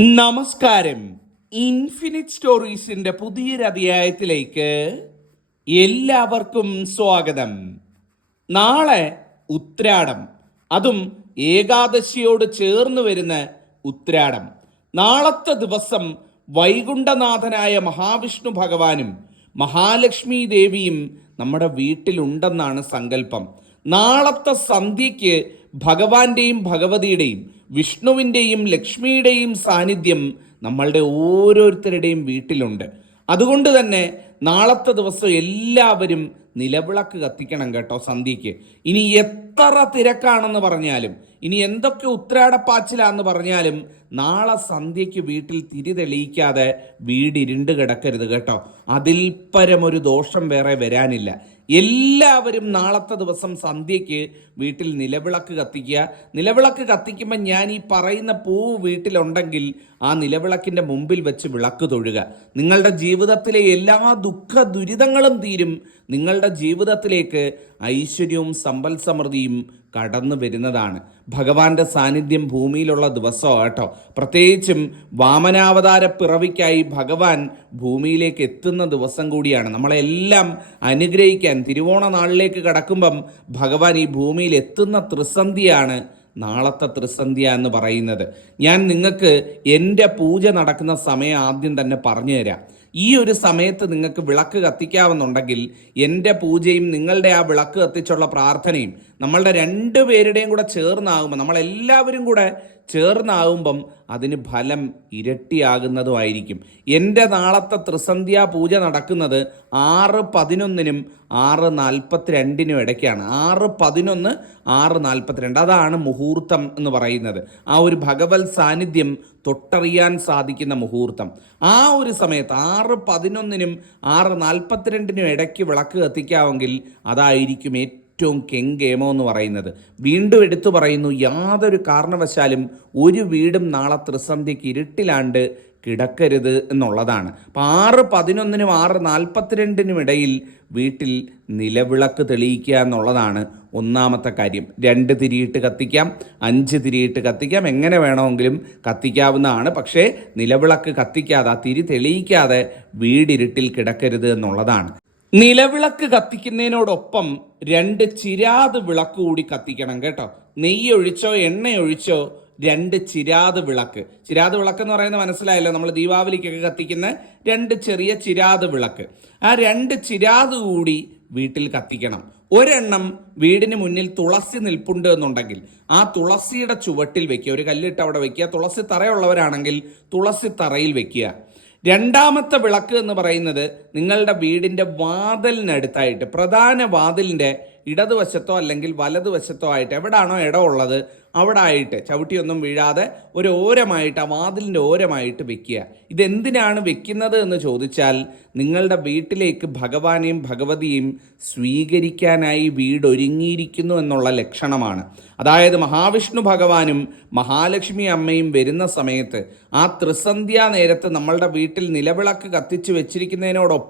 നമസ്കാരം. ഇൻഫിനിറ്റ് സ്റ്റോറീസിന്റെ പുതിയൊരധ്യായത്തിലേക്ക് എല്ലാവർക്കും സ്വാഗതം. നാളെ ഉത്രാടം. അതും ഏകാദശിയോട് ചേർന്ന് വരുന്ന ഉത്രാടം. നാളത്തെ ദിവസം വൈകുണ്ഠനാഥനായ മഹാവിഷ്ണു ഭഗവാനും മഹാലക്ഷ്മി ദേവിയും നമ്മുടെ വീട്ടിലുണ്ടെന്നാണ് സങ്കല്പം. നാളത്തെ സന്ധ്യയ്ക്ക് ഭഗവാന്റെയും ഭഗവതിയുടെയും വിഷ്ണുവിന്റെയും ലക്ഷ്മിയുടെയും സാന്നിധ്യം നമ്മളുടെ ഓരോരുത്തരുടെയും വീട്ടിലുണ്ട്. അതുകൊണ്ട് തന്നെ നാളത്തെ ദിവസം എല്ലാവരും നിലവിളക്ക് കത്തിക്കണം കേട്ടോ സന്ധ്യയ്ക്ക്. ഇനി എത്ര തിരക്കാണെന്ന് പറഞ്ഞാലും ഇനി എന്തൊക്കെ ഉത്രാടപ്പാച്ചിലാന്ന് പറഞ്ഞാലും നാളെ സന്ധ്യയ്ക്ക് വീട്ടിൽ തിരി തെളിയിക്കാതെ വീടിരുണ്ട് കിടക്കരുത് കേട്ടോ. അതിൽ പരമൊരു ദോഷം വേറെ വരാനില്ല. എല്ലാവരും നാളത്തെ ദിവസം സന്ധ്യയ്ക്ക് വീട്ടിൽ നിലവിളക്ക് കത്തിക്കുക. നിലവിളക്ക് കത്തിക്കുമ്പോൾ ഞാൻ ഈ പറയുന്ന പൂവ് വീട്ടിലുണ്ടെങ്കിൽ ആ നിലവിളക്കിന്റെ മുമ്പിൽ വെച്ച് വിളക്ക് തൊഴുക. നിങ്ങളുടെ ജീവിതത്തിലെ എല്ലാ ദുഃഖ ദുരിതങ്ങളും തീരും. നിങ്ങളുടെ ജീവിതത്തിലേക്ക് ഐശ്വര്യവും സമ്പൽ സമൃദ്ധിയും കടന്നു വരുന്നതാണ്. ഭഗവാന്റെ സാന്നിധ്യം ഭൂമിയിലുള്ള ദിവസമാണ് കേട്ടോ. പ്രത്യേകിച്ചും വാമനാവതാര പിറവിക്കായി ഭഗവാൻ ഭൂമിയിലേക്ക് എത്തുന്ന ദിവസം കൂടിയാണ്. നമ്മളെല്ലാം അനുഗ്രഹിക്കാൻ തിരുവോണ നാളിലേക്ക് കടക്കുമ്പം ഭഗവാൻ ഈ ഭൂമിയിൽ എത്തുന്ന ത്രിസന്ധിയാണ് നാളത്തെ ത്രിസന്ധ്യ എന്ന് പറയുന്നത്. ഞാൻ നിങ്ങൾക്ക് എന്റെ പൂജ നടക്കുന്ന സമയം ആദ്യം തന്നെ പറഞ്ഞു തരാം. ഈ ഒരു സമയത്ത് നിങ്ങൾക്ക് വിളക്ക് കത്തിക്കാവുന്നുണ്ടെങ്കിൽ എന്റെ പൂജയും നിങ്ങളുടെ ആ വിളക്ക് കത്തിച്ചുള്ള പ്രാർത്ഥനയും നമ്മളുടെ രണ്ടുപേരുടെയും കൂടെ ചേർന്നാകുമ്പോൾ നമ്മളെല്ലാവരും കൂടെ ചേർന്നാകുമ്പം അതിന് ഫലം ഇരട്ടിയാകുന്നതുമായിരിക്കും. എന്റെ നാളത്തെ ത്രിസന്ധ്യാ പൂജ നടക്കുന്നത് ആറ് പതിനൊന്നിനും ആറ് നാൽപ്പത്തിരണ്ടിനും ഇടയ്ക്കാണ്. ആറ് പതിനൊന്ന് ആറ് നാൽപ്പത്തിരണ്ട്. അതാണ് മുഹൂർത്തം എന്ന് പറയുന്നത്. ആ ഒരു ഭഗവത് സാന്നിധ്യം തൊട്ടറിയാൻ സാധിക്കുന്ന മുഹൂർത്തം. ആ ഒരു സമയത്ത് ആറ് പതിനൊന്നിനും ആറ് നാൽപ്പത്തിരണ്ടിനും ഇടയ്ക്ക് വിളക്ക് കത്തിക്കാമെങ്കിൽ അതായിരിക്കും ഏറ്റവും ഏറ്റവും കെങ്കേമോ എന്ന് പറയുന്നത്. വീണ്ടും എടുത്തു പറയുന്നു യാതൊരു കാരണവശാലും ഒരു വീടും നാളെ ത്രിസന്ധിക്ക് ഇരുട്ടിലാണ്ട് കിടക്കരുത് എന്നുള്ളതാണ്. അപ്പം ആറ് പതിനൊന്നിനും ആറ് നാൽപ്പത്തിരണ്ടിനും ഇടയിൽ വീട്ടിൽ നിലവിളക്ക് തെളിയിക്കുക എന്നുള്ളതാണ് ഒന്നാമത്തെ കാര്യം. രണ്ട് തിരിയിട്ട് കത്തിക്കാം അഞ്ച് തിരിയിട്ട് കത്തിക്കാം എങ്ങനെ വേണമെങ്കിലും കത്തിക്കാവുന്നതാണ്. പക്ഷേ നിലവിളക്ക് കത്തിക്കാതെ ആ തിരി തെളിയിക്കാതെ വീടിരുട്ടിൽ കിടക്കരുത് എന്നുള്ളതാണ്. നിലവിളക്ക് കത്തിക്കുന്നതിനോടൊപ്പം രണ്ട് ചിരാത് വിളക്ക് കൂടി കത്തിക്കണം കേട്ടോ. നെയ്യൊഴിച്ചോ എണ്ണയൊഴിച്ചോ രണ്ട് ചിരാത് വിളക്ക്. ചിരാത് വിളക്ക് എന്ന് പറയുന്നത് മനസ്സിലായല്ലോ നമ്മൾ ദീപാവലിക്കൊക്കെ കത്തിക്കുന്ന രണ്ട് ചെറിയ ചിരാത് വിളക്ക്. ആ രണ്ട് ചിരാത് കൂടി വീട്ടിൽ കത്തിക്കണം. ഒരെണ്ണം വീടിന് മുന്നിൽ തുളസി നിൽപ്പുണ്ട് എന്നുണ്ടെങ്കിൽ ആ തുളസിയുടെ ചുവട്ടിൽ വെക്കുക. ഒരു കല്ലിട്ട് അവിടെ വെക്കുക. തുളസി തറയുള്ളവരാണെങ്കിൽ തുളസി തറയിൽ വെക്കുക. രണ്ടാമത്തെ വിളക്ക് എന്ന് പറയുന്നത് നിങ്ങളുടെ വീടിന്റെ വാതിലിനടുത്തായിട്ട് പ്രധാന വാതിലിന്റെ ഇടതുവശത്തോ അല്ലെങ്കിൽ വലതുവശത്തോ ആയിട്ട് എവിടാണോ ഇടമുള്ളത് അവിടെ ആയിട്ട് ചവിട്ടിയൊന്നും വീഴാതെ ഒരു ഓരമായിട്ട് ആ വാതിലിന്റെ ഓരമായിട്ട് വെക്കുക. ഇതെന്തിനാണ് വെക്കുന്നത് എന്ന് ചോദിച്ചാൽ നിങ്ങളുടെ വീട്ടിലേക്ക് ഭഗവാനെയും ഭഗവതിയും സ്വീകരിക്കാനായി വീട് ഒരുങ്ങിയിരിക്കുന്നു എന്നുള്ള ലക്ഷണമാണ്. അതായത് മഹാവിഷ്ണു ഭഗവാനും മഹാലക്ഷ്മി അമ്മയും വരുന്ന സമയത്ത് ആ ത്രിസന്ധ്യാ നേരത്ത് നമ്മളുടെ വീട്ടിൽ നിലവിളക്ക് കത്തിച്ചു വെച്ചിരിക്കുന്നതിനോടൊപ്പം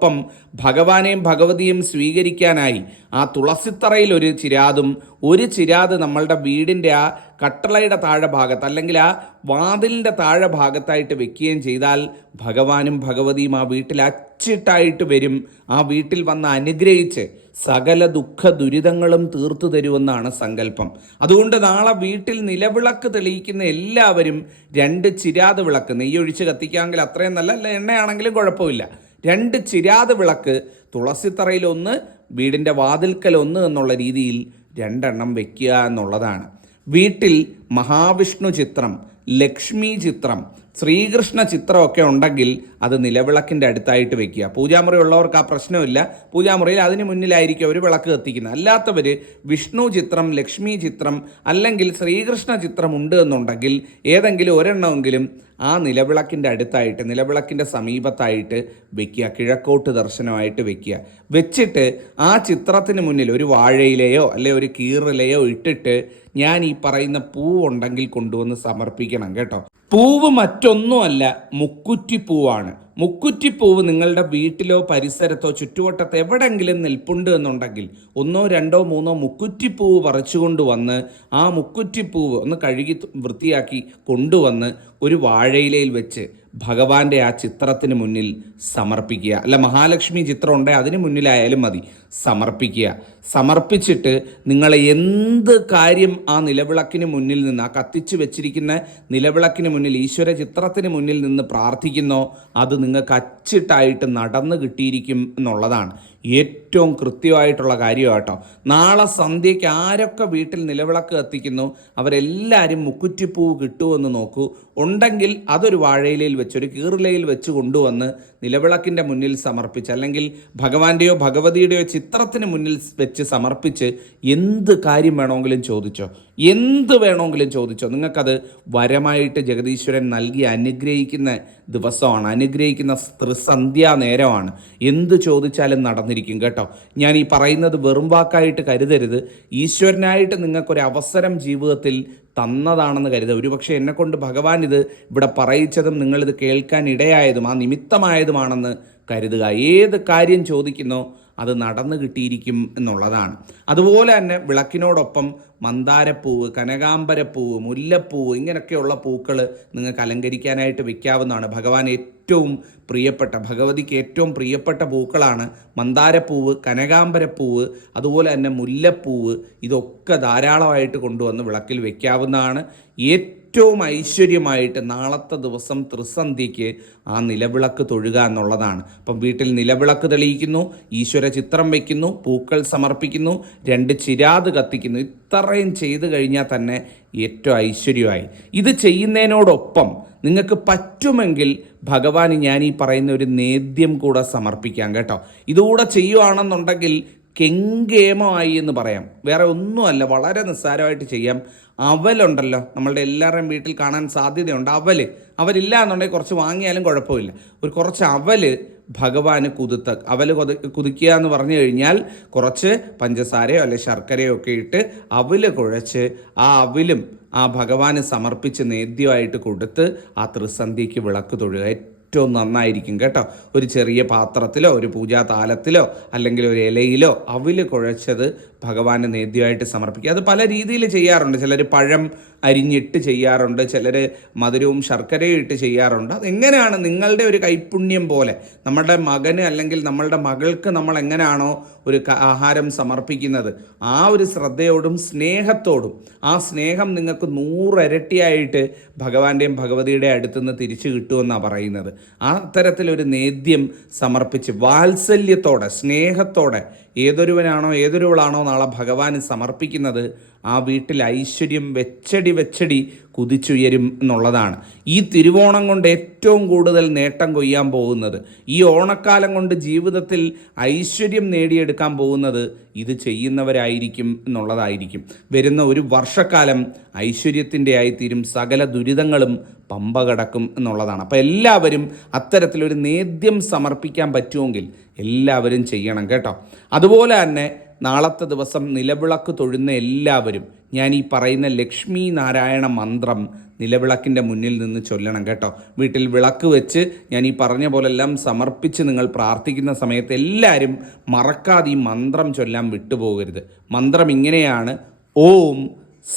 ഭഗവാനെയും ഭഗവതിയും സ്വീകരിക്കാനായി ആ തുളസിത്തറയിൽ ഒരു ചിരാതും ഒരു ചിരാത് നമ്മളുടെ വീടിന്റെ ആ കട്ടളയുടെ താഴെ ഭാഗത്ത് അല്ലെങ്കിൽ ആ വാതിലിന്റെ താഴെ ഭാഗത്തായിട്ട് വെക്കുകയും ചെയ്താൽ ഭഗവാനും ഭഗവതിയും ആ വീട്ടിൽ അച്ചിട്ടായിട്ട് വരും. ആ വീട്ടിൽ വന്ന് അനുഗ്രഹിച്ച് സകല ദുഃഖ ദുരിതങ്ങളും തീർത്തു തരുമെന്നാണ് സങ്കല്പം. അതുകൊണ്ട് നാളെ വീട്ടിൽ നിലവിളക്ക് തെളിയിക്കുന്ന എല്ലാവരും രണ്ട് ചിരാത് വിളക്ക് നെയ്യൊഴിച്ച് കത്തിക്കാമെങ്കിൽ അത്രയും നല്ല അല്ല എണ്ണയാണെങ്കിലും കുഴപ്പമില്ല. രണ്ട് ചിരാത് വിളക്ക് തുളസിത്തറയിൽ ഒന്ന് വീടിന്റെ വാതിൽക്കലൊന്ന് എന്നുള്ള രീതിയിൽ രണ്ടെണ്ണം വെക്കുക എന്നുള്ളതാണ്. വീട്ടിൽ മഹാവിഷ്ണു ചിത്രം ലക്ഷ്മി ചിത്രം ശ്രീകൃഷ്ണ ചിത്രമൊക്കെ ഉണ്ടെങ്കിൽ അത് നിലവിളക്കിന്റെ അടുത്തായിട്ട് വെക്കുക. പൂജാമുറി ഉള്ളവർക്ക് ആ പ്രശ്നമില്ല. പൂജാമുറിയിൽ അതിന് മുന്നിലായിരിക്കും അവർ വിളക്ക് കത്തിക്കുന്നത്. അല്ലാത്തവർ വിഷ്ണു ചിത്രം ലക്ഷ്മി ചിത്രം അല്ലെങ്കിൽ ശ്രീകൃഷ്ണ ചിത്രം ഉണ്ട് എന്നുണ്ടെങ്കിൽ ഏതെങ്കിലും ഒരെണ്ണമെങ്കിലും ആ നിലവിളക്കിന്റെ അടുത്തായിട്ട് നിലവിളക്കിന്റെ സമീപത്തായിട്ട് വെക്കുക. കിഴക്കോട്ട് ദർശനമായിട്ട് വെക്കുക. വെച്ചിട്ട് ആ ചിത്രത്തിന് മുന്നിൽ ഒരു വാഴയിലെയോ അല്ലെ ഒരു കീറിലെയോ ഇട്ടിട്ട് ഞാൻ ഈ പറയുന്ന പൂവുണ്ടെങ്കിൽ കൊണ്ടുവന്ന് സമർപ്പിക്കണം കേട്ടോ. പൂവ് മറ്റൊന്നുമല്ല മുക്കുറ്റിപ്പൂവാണ്. മുക്കുറ്റിപ്പൂവ് നിങ്ങളുടെ വീട്ടിലോ പരിസരത്തോ ചുറ്റുവട്ടത്തോ എവിടെങ്കിലും നിൽപ്പുണ്ട് എന്നുണ്ടെങ്കിൽ ഒന്നോ രണ്ടോ മൂന്നോ മുക്കുറ്റിപ്പൂവ് പറിച്ചുകൊണ്ട് വന്ന് ആ മുക്കുറ്റിപ്പൂവ് ഒന്ന് കഴുകി വൃത്തിയാക്കി കൊണ്ടുവന്ന് ഒരു വാഴയിലയിൽ വെച്ച് ഭഗവാന്റെ ആ ചിത്രത്തിന് മുന്നിൽ സമർപ്പിക്കുക. അല്ല മഹാലക്ഷ്മി ചിത്രം ഉണ്ടെങ്കിൽ അതിന് മുന്നിലായാലും മതി. സമർപ്പിക്കുക. സമർപ്പിച്ചിട്ട് നിങ്ങൾ എന്ത് കാര്യം ആ നിലവിളക്കിന് മുന്നിൽ നിന്ന് ആ കത്തിച്ചു വെച്ചിരിക്കുന്ന നിലവിളക്കിന് മുന്നിൽ ഈശ്വര ചിത്രത്തിന് മുന്നിൽ നിന്ന് പ്രാർത്ഥിക്കുന്നോ അത് നിങ്ങൾക്ക് അച്ചിട്ടായിട്ട് നടന്നു കിട്ടിയിരിക്കും എന്നുള്ളതാണ്. ഏറ്റവും കൃത്യമായിട്ടുള്ള കാര്യമാട്ടോ. നാളെ സന്ധ്യയ്ക്ക് ആരൊക്കെ വീട്ടിൽ നിലവിളക്ക് കത്തിക്കുന്നു അവരെല്ലാവരും മുക്കുറ്റിപ്പൂവ് കിട്ടുമെന്ന് നോക്കൂ. ഉണ്ടെങ്കിൽ അതൊരു വാഴയിലയിൽ വെച്ച് ഒരു കീറിലയിൽ വെച്ച് കൊണ്ടുവന്ന് നിലവിളക്കിന്റെ മുന്നിൽ സമർപ്പിച്ച് അല്ലെങ്കിൽ ഭഗവാന്റെയോ ഭഗവതിയുടെയോ ചിത്രത്തിന് മുന്നിൽ വെച്ച് സമർപ്പിച്ച് എന്ത് കാര്യം വേണമെങ്കിലും ചോദിച്ചോ. എന്ത് വേണമെങ്കിലും ചോദിച്ചോ. നിങ്ങൾക്കത് വരമായിട്ട് ജഗദീശ്വരൻ നൽകി അനുഗ്രഹിക്കുന്ന ദിവസമാണ്. അനുഗ്രഹിക്കുന്ന ത്രിസന്ധ്യാ നേരമാണ്. എന്ത് ചോദിച്ചാലും നടന്നിരിക്കും കേട്ടോ. ഞാൻ ഈ പറയുന്നത് വെറും വാക്കായിട്ട് കരുതരുത്. ഈശ്വരനായിട്ട് നിങ്ങൾക്കൊരു അവസരം ജീവിതത്തിൽ തന്നതാണെന്ന് കരുതുക. ഒരുപക്ഷെ എന്നെക്കൊണ്ട് ഭഗവാൻ ഇത് ഇവിടെ പറയിച്ചതും നിങ്ങളിത് കേൾക്കാൻ ഇടയായതും ആ നിമിത്തമായതുമാണെന്ന് കരുതുക. ഏത് കാര്യം ചോദിക്കുന്നോ അത് നടന്നു കിട്ടിയിരിക്കും എന്നുള്ളതാണ്. അതുപോലെ തന്നെ വിളക്കിനോടൊപ്പം മന്ദാരപ്പൂവ് കനകാംബരപ്പൂവ് മുല്ലപ്പൂവ് ഇങ്ങനെയൊക്കെയുള്ള പൂക്കൾ നിങ്ങൾക്ക് അലങ്കരിക്കാനായിട്ട് വയ്ക്കാവുന്നതാണ് ഭഗവാൻ ഏറ്റവും പ്രിയപ്പെട്ട ഭഗവതിക്ക് ഏറ്റവും പ്രിയപ്പെട്ട പൂക്കളാണ് മന്ദാരപ്പൂവ് കനകാംബരപ്പൂവ് അതുപോലെ തന്നെ മുല്ലപ്പൂവ്. ഇതൊക്കെ ധാരാളമായിട്ട് കൊണ്ടുവന്ന് വിളക്കിൽ വയ്ക്കാവുന്നതാണ് ഏറ്റവും ഐശ്വര്യമായിട്ട് നാളത്തെ ദിവസം ത്രിസന്ധിക്ക് ആ നിലവിളക്ക് തൊഴുക എന്നുള്ളതാണ്. അപ്പം വീട്ടിൽ നിലവിളക്ക് തെളിയിക്കുന്നു ഈശ്വര ചിത്രം വയ്ക്കുന്നു പൂക്കൾ സമർപ്പിക്കുന്നു രണ്ട് ചിരാത് കത്തിക്കുന്നു. ഇത്രയും ചെയ്തു കഴിഞ്ഞാൽ തന്നെ ഏറ്റവും ഐശ്വര്യമായി. ഇത് ചെയ്യുന്നതിനോടൊപ്പം നിങ്ങൾക്ക് പറ്റുമെങ്കിൽ ഭഗവാന് ഞാൻ ഈ പറയുന്ന ഒരു നേദ്യം കൂടെ സമർപ്പിക്കാം കേട്ടോ. ഇതുകൂടെ ചെയ്യുവാണെന്നുണ്ടെങ്കിൽ കെങ്കേമമായി എന്ന് പറയാം. വേറെ ഒന്നുമല്ല വളരെ നിസ്സാരമായിട്ട് ചെയ്യാം. അവലുണ്ടല്ലോ. നമ്മളുടെ എല്ലാവരുടെയും വീട്ടിൽ കാണാൻ സാധ്യതയുണ്ട്. അവൽ. അവലില്ല എന്നുണ്ടെങ്കിൽ കുറച്ച് വാങ്ങിയാലും കുഴപ്പമില്ല. ഒരു കുറച്ച് അവൽ ഭഗവാന് കുതുത്ത അവൽ കൊതി കുതിക്കുക എന്ന് പറഞ്ഞു കഴിഞ്ഞാൽ കുറച്ച് പഞ്ചസാരയോ അല്ലെ ശർക്കരയോ ഒക്കെ ഇട്ട് അവൽ കുഴച്ച് ആ അവലും ആ ഭഗവാന് സമർപ്പിച്ച് നേദ്യമായിട്ട് കൊടുത്ത് ആ ത്രിസന്ധിക്ക് വിളക്ക് തൊഴുക. ഏറ്റവും നന്നായിരിക്കും കേട്ടോ. ഒരു ചെറിയ പാത്രത്തിലോ ഒരു പൂജാ താലത്തിലോ അല്ലെങ്കിൽ ഒരു ഇലയിലോ അവിൽ കുഴച്ചത് ഭഗവാന് നേദ്യമായിട്ട് സമർപ്പിക്കുക. അത് പല രീതിയിൽ ചെയ്യാറുണ്ട്. ചിലർ പഴം അരിഞ്ഞിട്ട് ചെയ്യാറുണ്ട്. ചിലർ മധുരവും ശർക്കരയും ഇട്ട് ചെയ്യാറുണ്ട്. അതെങ്ങനെയാണ് നിങ്ങളുടെ ഒരു കൈപുണ്യം പോലെ? നമ്മുടെ മകന് അല്ലെങ്കിൽ നമ്മളുടെ മകൾക്ക് നമ്മൾ എങ്ങനെയാണോ ഒരു ആഹാരം സമർപ്പിക്കുന്നത്? ആ ഒരു ശ്രദ്ധയോടും സ്നേഹത്തോടും. ആ സ്നേഹം നിങ്ങൾക്ക് നൂറരട്ടിയായിട്ട് ഭഗവാന്റെയും ഭഗവതിയുടെ അടുത്തുനിന്ന് തിരിച്ചു കിട്ടുമെന്നാണ് പറയുന്നത്. ആ തരത്തിലൊരു നേദ്യം സമർപ്പിച്ച് വാത്സല്യത്തോടെ സ്നേഹത്തോടെ ഏതൊരുവനാണോ ഏതൊരുവളാണോ നാളെ ഭഗവാന് സമർപ്പിക്കുന്നത് ആ വീട്ടിൽ ഐശ്വര്യം വെച്ചടി വെച്ചടി കുതിച്ചുയരും എന്നുള്ളതാണ്. ഈ തിരുവോണം കൊണ്ട് ഏറ്റവും കൂടുതൽ നേട്ടം കൊയ്യാൻ പോകുന്നത് ഈ ഓണക്കാലം കൊണ്ട് ജീവിതത്തിൽ ഐശ്വര്യം നേടിയെടുക്കാൻ പോകുന്നത് ഇത് ചെയ്യുന്നവരായിരിക്കും എന്നുള്ളതായിരിക്കും. വരുന്ന ഒരു വർഷക്കാലം ഐശ്വര്യത്തിന്റെ ആയിത്തീരും സകല ദുരിതങ്ങളും പമ്പ കടക്കും എന്നുള്ളതാണ്. അപ്പോൾ എല്ലാവരും അത്തരത്തിലൊരു നേദ്യം സമർപ്പിക്കാൻ പറ്റുമെങ്കിൽ എല്ലാവരും ചെയ്യണം കേട്ടോ. അതുപോലെ തന്നെ നാളത്തെ ദിവസം നിലവിളക്ക് തൊഴുന്ന എല്ലാവരും ഞാൻ ഈ പറയുന്ന ലക്ഷ്മി നാരായണ മന്ത്രം നിലവിളക്കിന്റെ മുന്നിൽ നിന്ന് ചൊല്ലണം കേട്ടോ. വീട്ടിൽ വിളക്ക് വെച്ച് ഞാൻ ഈ പറഞ്ഞ പോലെല്ലാം സമർപ്പിച്ച് നിങ്ങൾ പ്രാർത്ഥിക്കുന്ന സമയത്ത് എല്ലാവരും മറക്കാതെ ഈ മന്ത്രം ചൊല്ലാൻ വിട്ടുപോകരുത്. മന്ത്രം ഇങ്ങനെയാണ് ഓം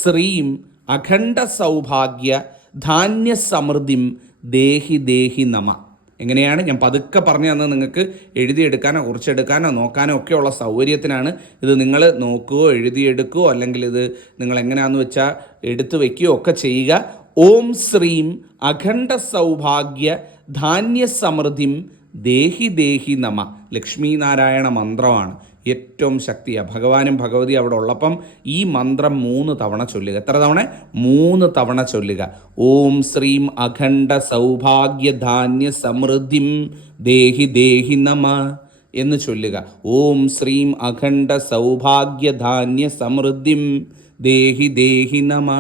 ശ്രീം അഖണ്ഡ സൗഭാഗ്യ ധാന്യ സമൃദ്ധിം ദേഹി ദേഹി നമ. എങ്ങനെയാണ്? ഞാൻ പതുക്കെ പറഞ്ഞു തന്നത് നിങ്ങൾക്ക് എഴുതിയെടുക്കാനോ കുറിച്ചെടുക്കാനോ നോക്കാനോ ഒക്കെയുള്ള സൗകര്യത്തിനാണ്. ഇത് നിങ്ങൾ നോക്കുകയോ എഴുതിയെടുക്കുകയോ അല്ലെങ്കിൽ ഇത് നിങ്ങൾ എങ്ങനെയാണെന്ന് വെച്ചാൽ എടുത്തു വയ്ക്കുകയോ ഒക്കെ ചെയ്യുക. ഓം ശ്രീം അഖണ്ഡ സൗഭാഗ്യ ധാന്യ സമൃദ്ധിം ദേഹി ദേഹി നമ. ലക്ഷ്മീനാരായണ മന്ത്രമാണ്. ഏറ്റവും ശക്തിയാണ് ഭഗവാനും ഭഗവതി അവിടെ ഉള്ളപ്പം ഈ മന്ത്രം മൂന്ന് തവണ ചൊല്ലുക. എത്ര തവണ? മൂന്ന് തവണ ചൊല്ലുക. ഓം ശ്രീം അഖണ്ഡ സൗഭാഗ്യ ധാന്യ സമൃദ്ധിം ദേഹി ദേഹി നമ എന്ന് ചൊല്ലുക. ഓം ശ്രീം അഖണ്ഡ സൗഭാഗ്യ ധാന്യ സമൃദ്ധിം ദേഹി ദേഹി നമ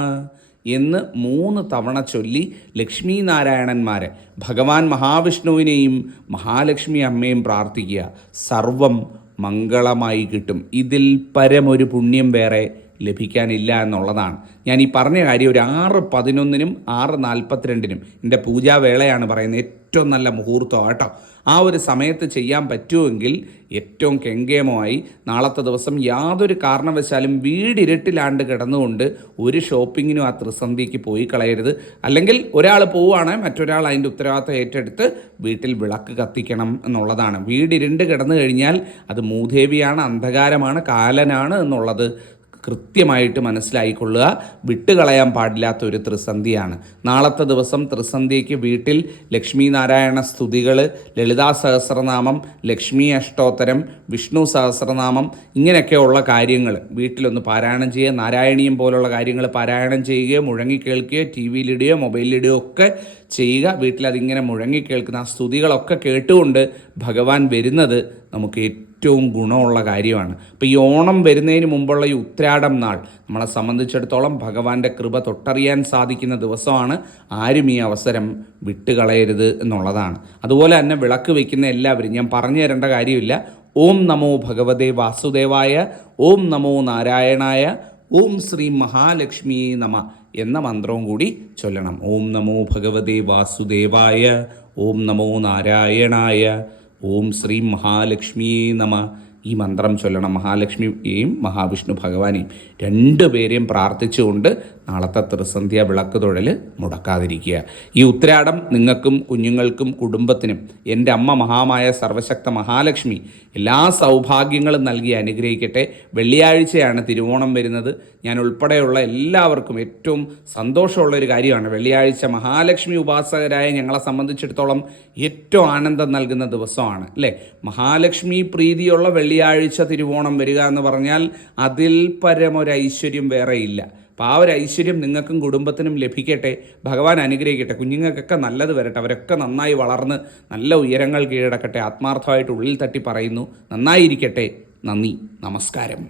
എന്ന് മൂന്ന് തവണ ചൊല്ലി ലക്ഷ്മി നാരായണന്മാരെ ഭഗവാൻ മഹാവിഷ്ണുവിനെയും മഹാലക്ഷ്മി അമ്മയും പ്രാർത്ഥിക്കുക. സർവം മംഗളമായി കിട്ടും. ഇതിൽ പരമൊരു പുണ്യം വേറെ ലഭിക്കാനില്ല എന്നുള്ളതാണ്. ഞാൻ ഈ പറഞ്ഞ കാര്യം ഒരു ആറ് പതിനൊന്നിനും ആറ് നാൽപ്പത്തിരണ്ടിനും എന്റെ പൂജാവേളയാണ് പറയുന്നത്. ഏറ്റവും നല്ല മുഹൂർത്തമാണ് കേട്ടോ. ആ ഒരു സമയത്ത് ചെയ്യാൻ പറ്റുമെങ്കിൽ ഏറ്റവും കെങ്കേമമായി നാളത്തെ ദിവസം യാതൊരു കാരണവശാലും വീടിരട്ടിലാണ്ട് കിടന്നുകൊണ്ട് ഒരു ഷോപ്പിങ്ങിനും ആ ത്രിസന്ധിക്ക് പോയി കളയരുത്. അല്ലെങ്കിൽ ഒരാൾ പോവുകയാണ് മറ്റൊരാൾ അതിന്റെ ഉത്തരവാദിത്തം ഏറ്റെടുത്ത് വീട്ടിൽ വിളക്ക് കത്തിക്കണം എന്നുള്ളതാണ്. വീടിരുണ്ട് കിടന്നു കഴിഞ്ഞാൽ അത് മൂദേവിയാണ് അന്ധകാരമാണ് കാലനാണ് എന്നുള്ളത്. കൃത്യമായിട്ട് മനസ്സിലായിക്കൊള്ളുക. വിട്ടുകളയാൻ പാടില്ലാത്ത ഒരു ത്രിസന്ധിയാണ്. നാളത്തെ ദിവസം ത്രിസന്ധിക്ക് വീട്ടിൽ ലക്ഷ്മി നാരായണ സ്തുതികൾ ലളിതാ സഹസ്രനാമം ലക്ഷ്മി അഷ്ടോത്തരം വിഷ്ണു സഹസ്രനാമം ഇങ്ങനെയൊക്കെയുള്ള കാര്യങ്ങൾ വീട്ടിലൊന്ന് പാരായണം ചെയ്യുക നാരായണീയം പോലുള്ള കാര്യങ്ങൾ പാരായണം ചെയ്യുകയോ മുഴങ്ങി കേൾക്കുകയോ ടി വിയിലിടുകയോ മൊബൈലിലിടുകയോ ഒക്കെ ചെയ്യുക. വീട്ടിൽ അതിങ്ങനെ മുഴങ്ങി കേൾക്കുന്ന ആ സ്തുതികളൊക്കെ കേട്ടുകൊണ്ട് ഭഗവാൻ വരുന്നത് നമുക്ക് ഏറ്റവും ഗുണമുള്ള കാര്യമാണ്. അപ്പോൾ ഈ ഓണം വരുന്നതിന് മുമ്പുള്ള ഈ ഉത്രാടം നാൾ നമ്മളെ സംബന്ധിച്ചിടത്തോളം ഭഗവാന്റെ കൃപ തൊട്ടറിയാൻ സാധിക്കുന്ന ദിവസമാണ്. ആരും ഈ അവസരം വിട്ടുകളയരുത് എന്നുള്ളതാണ്. അതുപോലെ തന്നെ വിളക്ക് വയ്ക്കുന്ന എല്ലാവരും ഞാൻ പറഞ്ഞു തരേണ്ട കാര്യമില്ല. ഓം നമോ ഭഗവതേ വാസുദേവായ ഓം നമോ നാരായണായ ഓം ശ്രീ മഹാലക്ഷ്മി നമ എന്ന മന്ത്രവും കൂടി ചൊല്ലണം. ഓം നമോ ഭഗവതേ വാസുദേവായ ഓം നമോ നാരായണായ ഓം ശ്രീ മഹാലക്ഷ്മി നമ. ഈ മന്ത്രം ചൊല്ലണം. മഹാലക്ഷ്മിയെയും മഹാവിഷ്ണു ഭഗവാനെയും രണ്ടുപേരെയും പ്രാർത്ഥിച്ചുകൊണ്ട് നാളത്തെ ത്രിസന്ധ്യ വിളക്ക് തൊഴൽ മുടക്കാതിരിക്കുക. ഈ ഉത്രാടം നിങ്ങൾക്കും കുഞ്ഞുങ്ങൾക്കും കുടുംബത്തിനും എന്റെ അമ്മ മഹാമായ സർവശക്ത മഹാലക്ഷ്മി എല്ലാ സൗഭാഗ്യങ്ങളും നൽകി അനുഗ്രഹിക്കട്ടെ. വെള്ളിയാഴ്ചയാണ് തിരുവോണം വരുന്നത്. ഞാൻ ഉൾപ്പെടെയുള്ള എല്ലാവർക്കും ഏറ്റവും സന്തോഷമുള്ള ഒരു കാര്യമാണ്. വെള്ളിയാഴ്ച മഹാലക്ഷ്മി ഉപാസകരായ ഞങ്ങളെ സംബന്ധിച്ചിടത്തോളം ഏറ്റവും ആനന്ദം നൽകുന്ന ദിവസമാണ് അല്ലേ? മഹാലക്ഷ്മി പ്രീതിയുള്ള വെള്ളിയാഴ്ച തിരുവോണം വരിക എന്ന് പറഞ്ഞാൽ അതിൽ പരമൊരു ഐശ്വര്യം വേറെയില്ല. അപ്പോൾ ആ ഒരു ഐശ്വര്യം നിങ്ങൾക്കും കുടുംബത്തിനും ലഭിക്കട്ടെ. ഭഗവാൻ അനുഗ്രഹിക്കട്ടെ. കുഞ്ഞുങ്ങൾക്കൊക്കെ നല്ലത് വരട്ടെ. അവരൊക്കെ നന്നായി വളർന്ന് നല്ല ഉയരങ്ങൾ കീഴടക്കട്ടെ. ആത്മാർത്ഥമായിട്ട് ഉള്ളിൽ തട്ടി പറയുന്നു. നന്നായിരിക്കട്ടെ. നന്ദി. നമസ്കാരം.